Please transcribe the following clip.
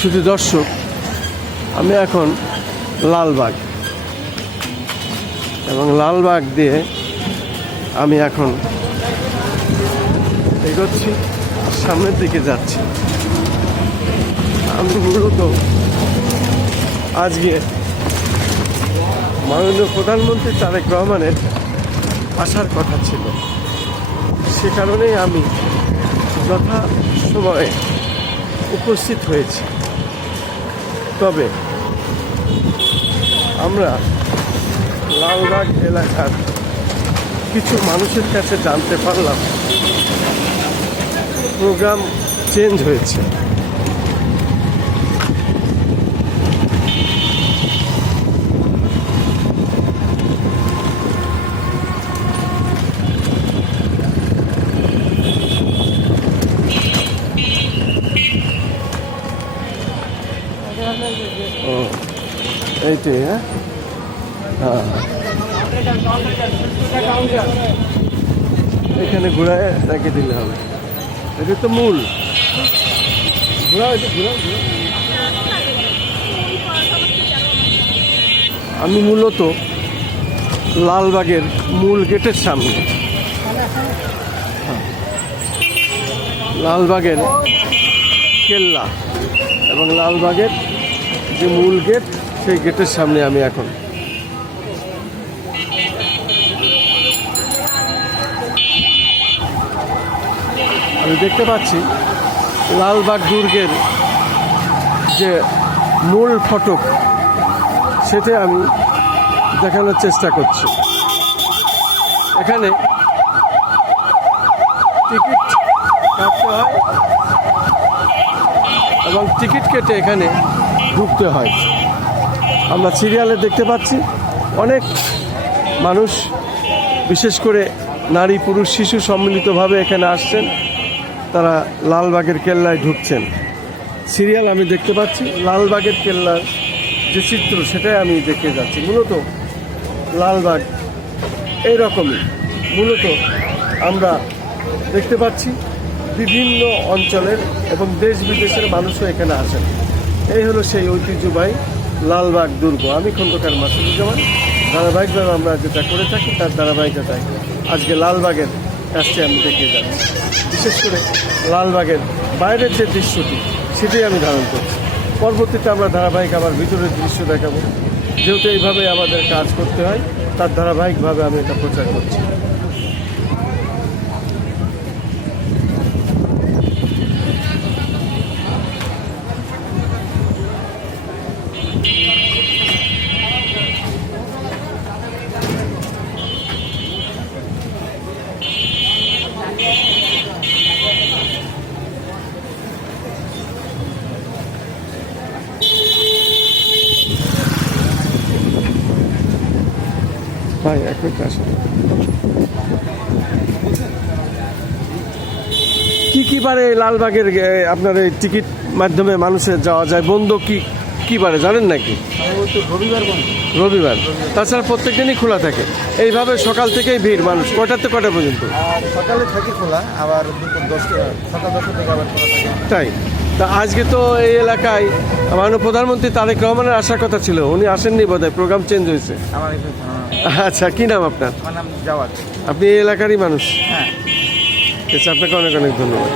শুধু দর্শক, আমি এখন লালবাগ এবং লালবাগ দিয়ে আমি এখন এগোচ্ছি, সামনের দিকে যাচ্ছি। আমি মূলত আজকে মাননীয় প্রধানমন্ত্রী তারেক রহমানের আসার কথা ছিল, সে কারণেই আমি যথা সময়ে উপস্থিত হয়েছি। তবে আমরা লালবাগ এলাকার কিছু মানুষের কাছে জানতে পারলাম প্রোগ্রাম চেঞ্জ হয়েছে। ও এইটাই, হ্যাঁ হ্যাঁ, এখানে ঘোরায় রেখে দিলে হবে। এটা তো মূল ঘোরা। আমি মূলত লালবাগের মূল গেটের সামনে, লালবাগের কেল্লা এবং লালবাগের যে মূল গেট, সেই গেটের সামনে আমি এখন। আমি দেখতে পাচ্ছি লালবাগ দুর্গের যে মূল ফটক, সেটা আমি দেখানোর চেষ্টা করছি। এখানে টিকিট কাটতে হয় এবং টিকিট কেটে এখানে ঢুকতে হয়। আমরা সিরিয়ালে দেখতে পাচ্ছি অনেক মানুষ, বিশেষ করে নারী পুরুষ শিশু সম্মিলিতভাবে এখানে আসছেন, তারা লালবাগের কেল্লায় ঢুকছেন। সিরিয়াল আমি দেখতে পাচ্ছি, লালবাগের কেল্লার যে চিত্র সেটাই আমি দেখে যাচ্ছি। মূলত লালবাগ এইরকমই, মূলত আমরা দেখতে পাচ্ছি বিভিন্ন অঞ্চলের এবং দেশ বিদেশের মানুষও এখানে আসেন। এই হলো সেই ঐতিহ্যবাহী লালবাগ দুর্গ। আমি খন্দকার মাসুদুজ্জামান। ধারাবাহিকভাবে আমরা যেটা করে থাকি তার ধারাবাহিকতায় আজকে লালবাগের কাজটি আমি দেখিয়ে যাচ্ছি। বিশেষ করে লালবাগের বাইরের যে দৃশ্যটি, সেটাই আমি ধারণ করছি। পরবর্তীতে আমরা ধারাবাহিক আবার ভিতরের দৃশ্য দেখাবো। যেহেতু এইভাবে আমাদের কাজ করতে হয়, তার ধারাবাহিকভাবে আমি এটা প্রচার করছি। ভাই এক মিনিট আসেন। কি বারে লালবাগের আপনার এই টিকিট মাধ্যমে মানুষের যাওয়া যায়? বন্ধ কি বারে জানেন নাকি? রবিবার বন্ধ। রবিবার, তাছাড়া প্রত্যেক দিনই খোলা থাকে। এইভাবে সকাল থেকেই ভিড় মানুষ, কয়টাতে কটা পর্যন্ত? আর সকালে থাকে খোলা, আবার দুপুর 10টা, সকাল 10টা থেকে আবার খোলা থাকে। তাই? তা আজকে তো এই এলাকায় মাননীয় প্রধানমন্ত্রী তারেক রহমানের আসার কথা ছিল, উনি আসেননি বোধহয়, প্রোগ্রাম চেঞ্জ হয়েছে। আমার আচ্ছা, কি নাম আপনার? নাম জাওয়াদ। আপনি এই এলাকারই মানুষ? হ্যাঁ। আচ্ছা, আপনাকে অনেক অনেক ধন্যবাদ।